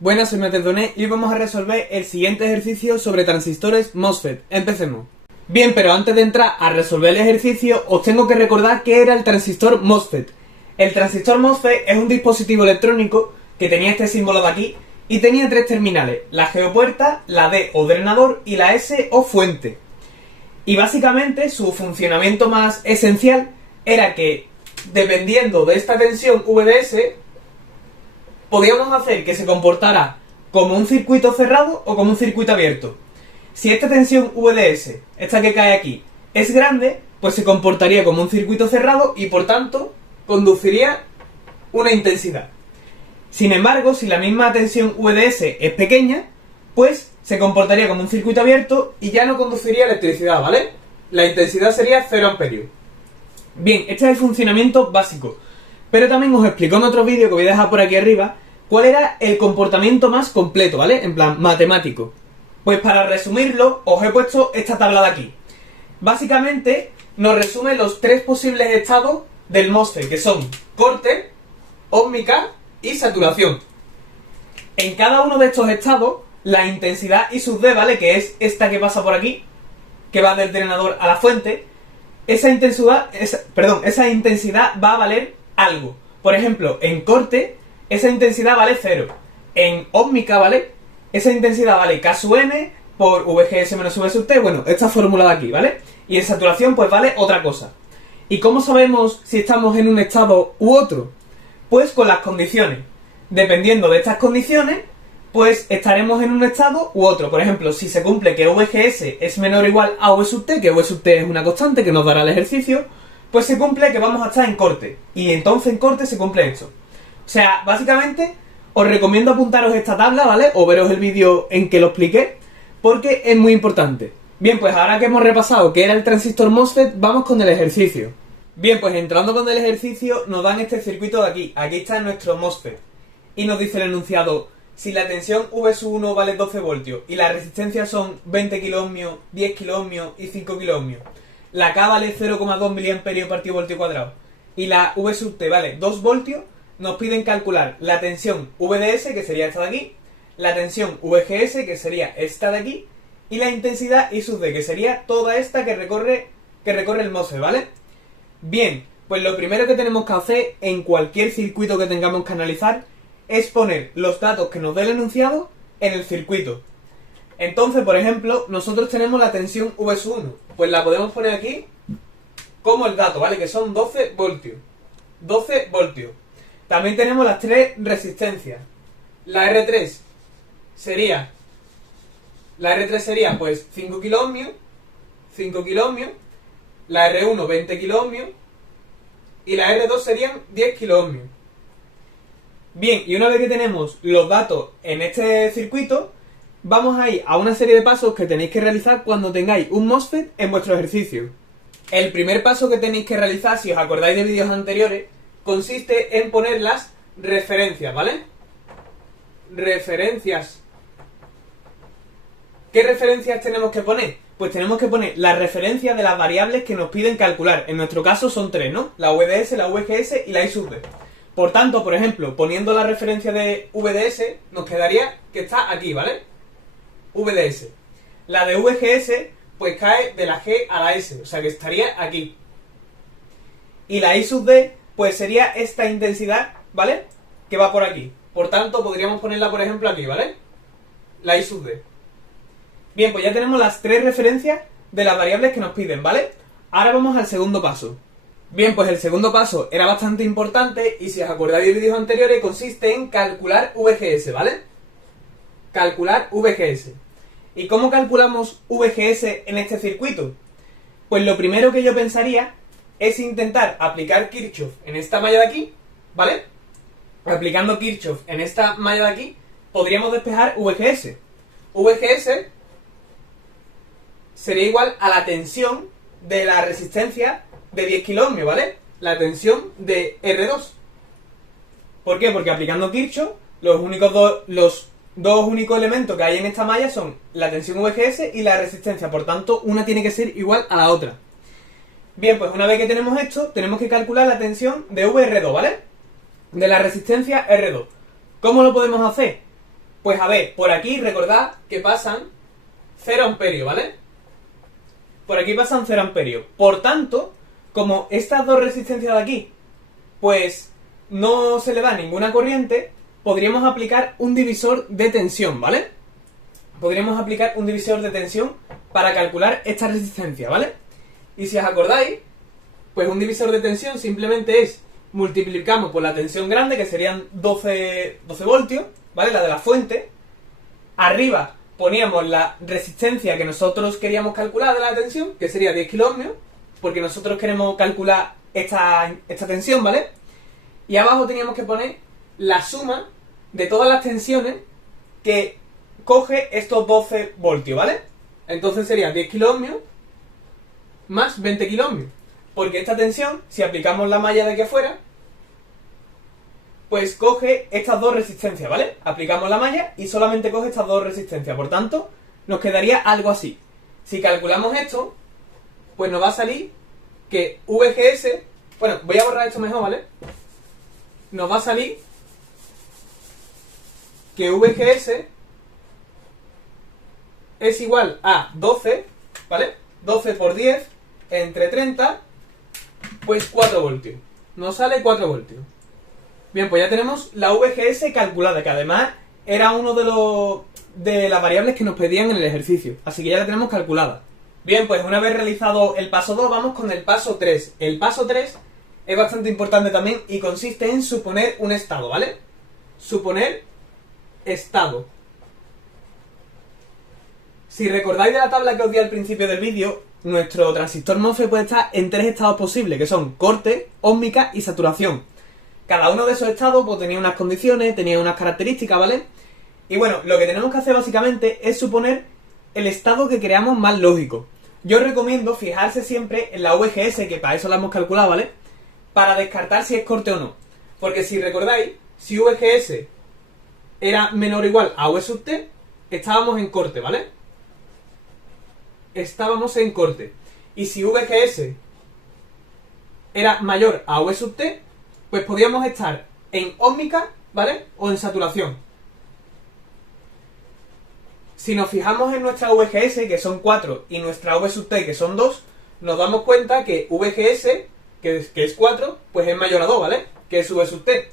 Buenas, soy Matedoné y hoy vamos a resolver el siguiente ejercicio sobre transistores MOSFET. Empecemos. Bien, pero antes de entrar a resolver el ejercicio, os tengo que recordar qué era el transistor MOSFET. El transistor MOSFET es un dispositivo electrónico que tenía este símbolo de aquí y tenía tres terminales, la G o puerta, la D o drenador y la S o fuente. Y básicamente su funcionamiento más esencial era que, dependiendo de esta tensión VDS, podíamos hacer que se comportara como un circuito cerrado o como un circuito abierto. Si esta tensión VDS, esta que cae aquí, es grande, pues se comportaría como un circuito cerrado y por tanto conduciría una intensidad. Sin embargo, si la misma tensión VDS es pequeña, pues se comportaría como un circuito abierto y ya no conduciría electricidad, ¿vale? La intensidad sería 0 amperios. Bien, este es el funcionamiento básico. Pero también os explico en otro vídeo que voy a dejar por aquí arriba cuál era el comportamiento más completo, ¿vale? En plan, matemático. Pues para resumirlo, os he puesto esta tabla de aquí. Básicamente, nos resume los tres posibles estados del MOSFET, que son corte, ósmica y saturación. En cada uno de estos estados, la intensidad I sub D, ¿vale? Que es esta que pasa por aquí, que va del drenador a la fuente, esa intensidad va a valer algo. Por ejemplo, en corte, esa intensidad vale 0. En ósmica, ¿vale? Esa intensidad vale K sub N por VGS menos V sub T. Bueno, esta fórmula de aquí, ¿vale? Y en saturación, pues vale otra cosa. ¿Y cómo sabemos si estamos en un estado u otro? Pues con las condiciones. Dependiendo de estas condiciones, pues estaremos en un estado u otro. Por ejemplo, si se cumple que VGS es menor o igual a V sub T, que V sub T es una constante que nos dará el ejercicio, pues se cumple que vamos a estar en corte. Y entonces en corte se cumple esto. O sea, básicamente, os recomiendo apuntaros esta tabla, ¿vale? O veros el vídeo en que lo expliqué, porque es muy importante. Bien, pues ahora que hemos repasado qué era el transistor MOSFET, vamos con el ejercicio. Bien, pues entrando con el ejercicio, nos dan este circuito de aquí. Aquí está nuestro MOSFET. Y nos dice el enunciado: si la tensión V1 vale 12 voltios y las resistencias son 20 kiloohmios, 10 kiloohmios y 5 kiloohmios, la K vale 0,2 miliamperios partido voltio cuadrado y la V sub T vale 2 voltios, nos piden calcular la tensión VDS, que sería esta de aquí, la tensión VGS, que sería esta de aquí, y la intensidad I sub D, que sería toda esta que recorre el MOSFET, ¿vale? Bien, pues lo primero que tenemos que hacer en cualquier circuito que tengamos que analizar es poner los datos que nos dé el enunciado en el circuito. Entonces, por ejemplo, nosotros tenemos la tensión V1, pues la podemos poner aquí como el dato, ¿vale? Que son 12 voltios. 12 voltios. También tenemos las tres resistencias. La R3 sería pues 5 kiloohmios, 5 kiloohmios, la R1 20 kiloohmios y la R2 serían 10 kiloohmios. Bien, y una vez que tenemos los datos en este circuito, vamos a ir a una serie de pasos que tenéis que realizar cuando tengáis un MOSFET en vuestro ejercicio. El primer paso que tenéis que realizar, si os acordáis de vídeos anteriores, consiste en poner las referencias, ¿vale? Referencias. ¿Qué referencias tenemos que poner? Pues tenemos que poner las referencias de las variables que nos piden calcular. En nuestro caso son tres, ¿no? La VDS, la VGS y la I sub D. Por tanto, por ejemplo, poniendo la referencia de VDS, nos quedaría que está aquí, ¿vale? VDS. La de VGS, pues cae de la G a la S, o sea que estaría aquí. Y la I sub D, pues sería esta intensidad, ¿vale? Que va por aquí. Por tanto, podríamos ponerla, por ejemplo, aquí, ¿vale? La I sub D. Bien, pues ya tenemos las tres referencias de las variables que nos piden, ¿vale? Ahora vamos al segundo paso. Bien, pues el segundo paso era bastante importante y si os acordáis de vídeos anteriores consiste en calcular VGS, ¿vale? Calcular VGS. ¿Y cómo calculamos VGS en este circuito? Pues lo primero que yo pensaría es intentar aplicar Kirchhoff en esta malla de aquí, ¿vale? Aplicando Kirchhoff en esta malla de aquí, podríamos despejar VGS. VGS sería igual a la tensión de la resistencia de 10 kiloohmios, ¿vale? La tensión de R2. ¿Por qué? Porque aplicando Kirchhoff, los dos únicos elementos que hay en esta malla son la tensión VGS y la resistencia. Por tanto, una tiene que ser igual a la otra. Bien, pues una vez que tenemos esto, tenemos que calcular la tensión de VR2, ¿vale? De la resistencia R2. ¿Cómo lo podemos hacer? Pues a ver, por aquí recordad que pasan 0 amperios, ¿vale? Por aquí pasan 0 amperios. Por tanto, como estas dos resistencias de aquí, pues no se le va ninguna corriente, podríamos aplicar un divisor de tensión, ¿vale? Podríamos aplicar un divisor de tensión para calcular esta resistencia, ¿vale? Y si os acordáis, pues un divisor de tensión simplemente es multiplicamos por la tensión grande, que serían 12 voltios, ¿vale? La de la fuente. Arriba poníamos la resistencia que nosotros queríamos calcular de la tensión, que sería 10 kiloohmios, porque nosotros queremos calcular esta tensión, ¿vale? Y abajo teníamos que poner la suma de todas las tensiones que coge estos 12 voltios, ¿vale? Entonces sería 10 kiloohmios más 20 kiloohmios. Porque esta tensión, si aplicamos la malla de aquí afuera, pues coge estas dos resistencias, ¿vale? Aplicamos la malla y solamente coge estas dos resistencias. Por tanto, nos quedaría algo así. Si calculamos esto, pues nos va a salir que VGS... Bueno, voy a borrar esto mejor, ¿vale? Nos va a salir que VGS es igual a 12, ¿vale? 12 por 10 entre 30, pues 4 voltios. Nos sale 4 voltios. Bien, pues ya tenemos la VGS calculada, que además era uno de las variables que nos pedían en el ejercicio. Así que ya la tenemos calculada. Bien, pues una vez realizado el paso 2, vamos con el paso 3. El paso 3 es bastante importante también y consiste en suponer un estado, ¿vale? Suponer estado. Si recordáis de la tabla que os di al principio del vídeo, nuestro transistor MOSFET puede estar en 3 estados posibles, que son corte, ósmica y saturación. Cada uno de esos estados pues, tenía unas condiciones, tenía unas características, ¿vale? Y bueno, lo que tenemos que hacer básicamente es suponer el estado que creamos más lógico. Yo os recomiendo fijarse siempre en la VGS, que para eso la hemos calculado, ¿vale? Para descartar si es corte o no. Porque si recordáis, si VGS era menor o igual a V sub T, estábamos en corte, ¿vale? Estábamos en corte. Y si VGS era mayor a V sub T, pues podíamos estar en ósmica, ¿vale? O en saturación. Si nos fijamos en nuestra VGS, que son 4, y nuestra V sub T, que son 2, nos damos cuenta que VGS, que es 4, pues es mayor a 2, ¿vale? Que es V sub T.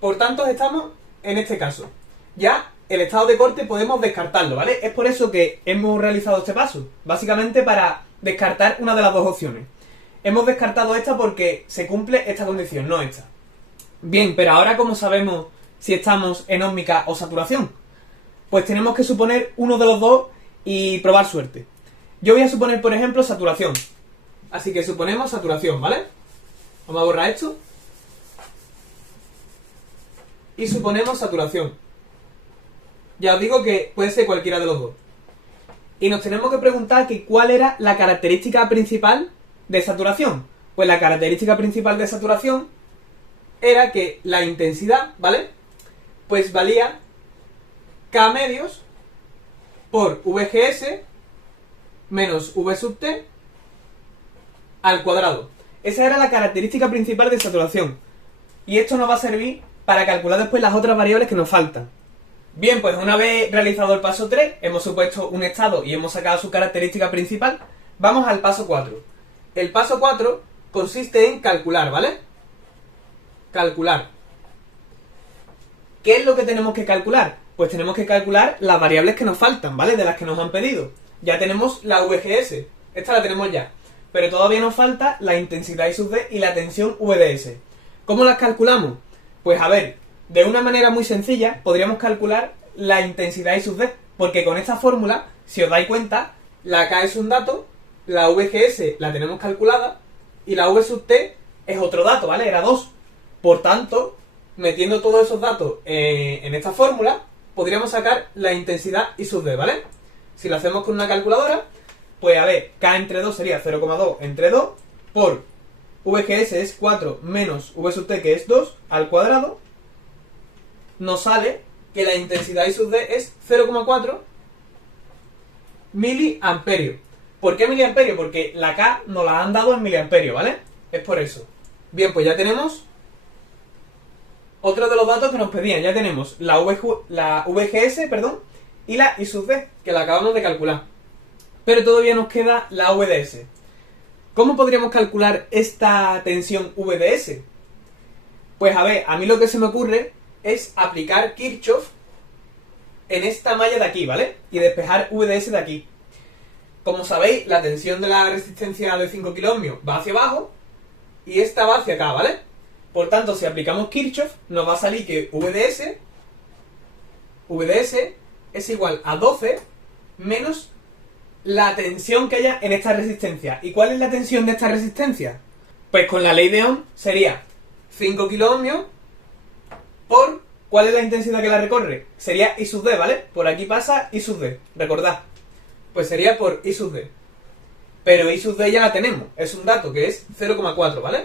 Por tanto, estamos en este caso. Ya el estado de corte podemos descartarlo, ¿vale? Es por eso que hemos realizado este paso. Básicamente para descartar una de las dos opciones. Hemos descartado esta porque se cumple esta condición, no esta. Bien, pero ahora ¿cómo sabemos si estamos en ósmica o saturación? Pues tenemos que suponer uno de los dos y probar suerte. Yo voy a suponer, por ejemplo, saturación. Así que suponemos saturación, ¿vale? Vamos a borrar esto. Y suponemos saturación. Ya os digo que puede ser cualquiera de los dos. Y nos tenemos que preguntar que cuál era la característica principal de saturación. Pues la característica principal de saturación era que la intensidad, ¿vale? Pues valía K medios por VGS menos V sub T al cuadrado. Esa era la característica principal de saturación. Y esto nos va a servir para calcular después las otras variables que nos faltan. Bien, pues una vez realizado el paso 3, hemos supuesto un estado y hemos sacado su característica principal, vamos al paso 4. El paso 4 consiste en calcular, ¿vale? Calcular. ¿Qué es lo que tenemos que calcular? Pues tenemos que calcular las variables que nos faltan, ¿vale? De las que nos han pedido. Ya tenemos la VGS, esta la tenemos ya. Pero todavía nos falta la intensidad I sub D y la tensión VDS. ¿Cómo las calculamos? Pues a ver, de una manera muy sencilla podríamos calcular la intensidad I sub D. Porque con esta fórmula, si os dais cuenta, la K es un dato, la VGS la tenemos calculada y la V sub T es otro dato, ¿vale? Era 2. Por tanto, metiendo todos esos datos en esta fórmula, podríamos sacar la intensidad I sub D, ¿vale? Si lo hacemos con una calculadora, pues a ver, K entre 2 sería 0,2 entre 2 por VGS es 4 menos V sub T, que es 2, al cuadrado. Nos sale que la intensidad I sub D es 0,4 miliamperios. ¿Por qué miliamperios? Porque la K nos la han dado en miliamperios, ¿vale? Es por eso. Bien, pues ya tenemos Otro de los datos que nos pedían, ya tenemos la VGS, y la I sub D, que la acabamos de calcular. Pero todavía nos queda la VDS. ¿Cómo podríamos calcular esta tensión VDS? Pues a ver, a mí lo que se me ocurre es aplicar Kirchhoff en esta malla de aquí, ¿vale? Y despejar VDS de aquí. Como sabéis, la tensión de la resistencia de 5 kΩ va hacia abajo y esta va hacia acá, ¿vale? Por tanto, si aplicamos Kirchhoff, nos va a salir que VDS es igual a 12 menos la tensión que haya en esta resistencia. ¿Y cuál es la tensión de esta resistencia? Pues con la ley de Ohm sería 5 kΩ por... ¿Cuál es la intensidad que la recorre? Sería I sub D, ¿vale? Por aquí pasa I sub D, recordad. Pues sería por I sub D. Pero I sub D ya la tenemos, es un dato que es 0,4, ¿vale?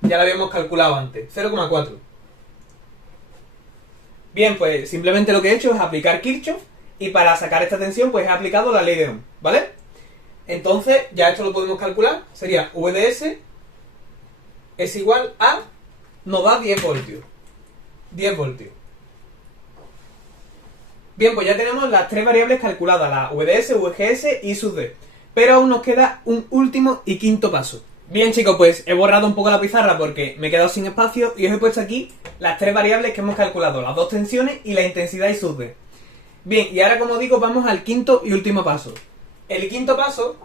Ya lo habíamos calculado antes, 0,4. Bien, pues simplemente lo que he hecho es aplicar Kirchhoff y para sacar esta tensión pues he aplicado la ley de Ohm, ¿vale? Entonces ya esto lo podemos calcular, sería VDS es igual a... nos da 10 voltios. 10 voltios. Bien, pues ya tenemos las tres variables calculadas, la VDS, VGS y I sub D. Pero aún nos queda un último y quinto paso. Bien chicos, pues he borrado un poco la pizarra porque me he quedado sin espacio y os he puesto aquí las tres variables que hemos calculado, las dos tensiones y la intensidad I sub D. Bien, y ahora como digo vamos al quinto y último paso. El quinto paso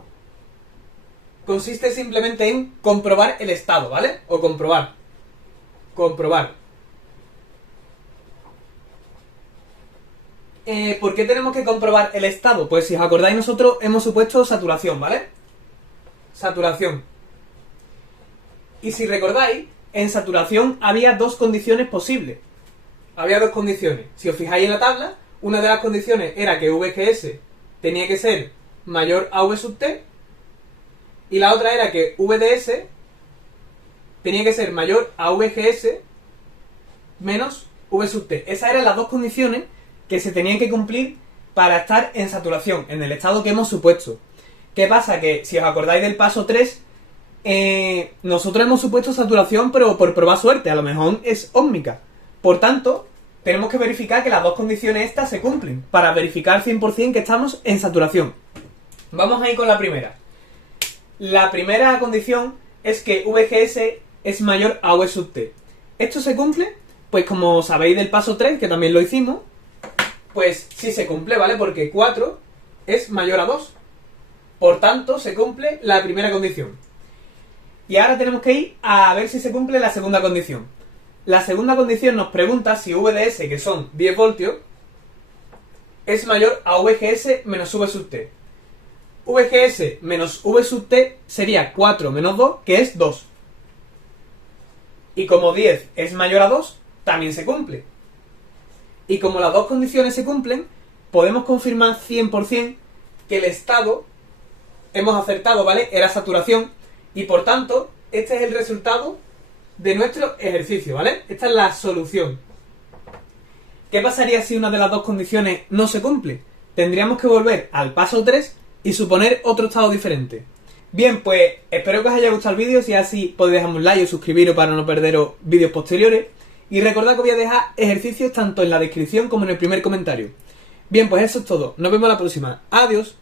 consiste simplemente en comprobar el estado, ¿vale? O comprobar. ¿Por qué tenemos que comprobar el estado? Pues si os acordáis nosotros hemos supuesto saturación, ¿vale? Saturación. Y si recordáis, en saturación había dos condiciones posibles. Había dos condiciones. Si os fijáis en la tabla, una de las condiciones era que VGS tenía que ser mayor a V sub T y la otra era que VDS tenía que ser mayor a VGS menos V sub T. Esas eran las dos condiciones que se tenían que cumplir para estar en saturación, en el estado que hemos supuesto. ¿Qué pasa? Que si os acordáis del paso 3, nosotros hemos supuesto saturación, pero por probar suerte, a lo mejor es óhmica. Por tanto, tenemos que verificar que las dos condiciones estas se cumplen, para verificar 100% que estamos en saturación. Vamos a ir con la primera. La primera condición es que VGS es mayor a V sub T. ¿Esto se cumple? Pues como sabéis del paso 3, que también lo hicimos, pues sí se cumple, ¿vale? Porque 4 es mayor a 2. Por tanto, se cumple la primera condición. Y ahora tenemos que ir a ver si se cumple la segunda condición. La segunda condición nos pregunta si VDS, que son 10 voltios, es mayor a VGS menos V sub T. VGS menos V sub T sería 4 menos 2, que es 2. Y como 10 es mayor a 2, también se cumple. Y como las dos condiciones se cumplen, podemos confirmar 100% que el estado, hemos acertado, ¿vale? Era saturación. Y por tanto, este es el resultado de nuestro ejercicio, ¿vale? Esta es la solución. ¿Qué pasaría si una de las dos condiciones no se cumple? Tendríamos que volver al paso 3 y suponer otro estado diferente. Bien, pues espero que os haya gustado el vídeo. Si es así, podéis dejarme un like o suscribiros para no perderos vídeos posteriores. Y recordad que voy a dejar ejercicios tanto en la descripción como en el primer comentario. Bien, pues eso es todo. Nos vemos la próxima. Adiós.